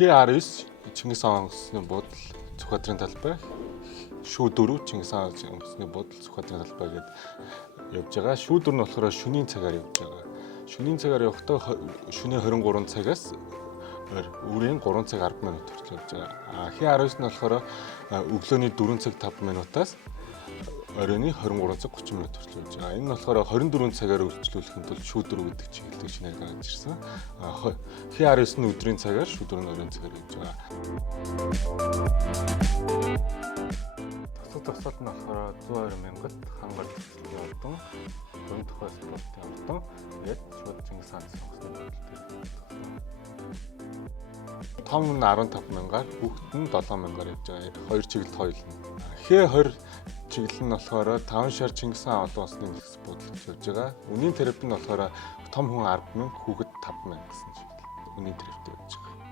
Х19 Чингис хаан онгоцны буудал Сүхбаатарын талбай. Шүү 4 Чингис хаан онгоцны буудал Сүхбаатарын талбай гээд явж байгаа. Шүү 4 нь болохоор шөнийн цагаар явж байгаа. Шөнийн цагаар явахдаа шөнийн 23 цагаас үрийн 3 цаг 10 минут хүртэл явж байгаа. Х19 нь болохоор өглөөний 4 цаг 5 минутаас оройны 23 цаг 30 минут хүртэл явж байгаа. Энэ нь болохоор 24 цагаар үргэлжлүүлэхэд бол шүү 4 гэдэг чиглэлийг шинээр гаргаж ирсэн. Х19 нь өдрийн цагаар, шүү 4 нь оройн цагаар явж байгаа. Тасалт нь болохоор 120 мянгад хангар цэцлэгийн ордон, дөрөв тухай спортын ордон, тэгээд шууд Чингис хаан сонгосны бодлоо дээр. Том нь 15 мянгаар, хүүхэд нь 7 мянгаар явж байгаа. Хоёр чиглэлд хоёулна. Х20 чиглэл нь болохоор 5 шар Чингис хаан олон улсны нэгс буудлыг явж байгаа. Үнийн тариф нь болохоор том хүн 10 мянга, хүүхэд 5 мянга гэсэн чиглэл. Үнийн тарифт явж байгаа.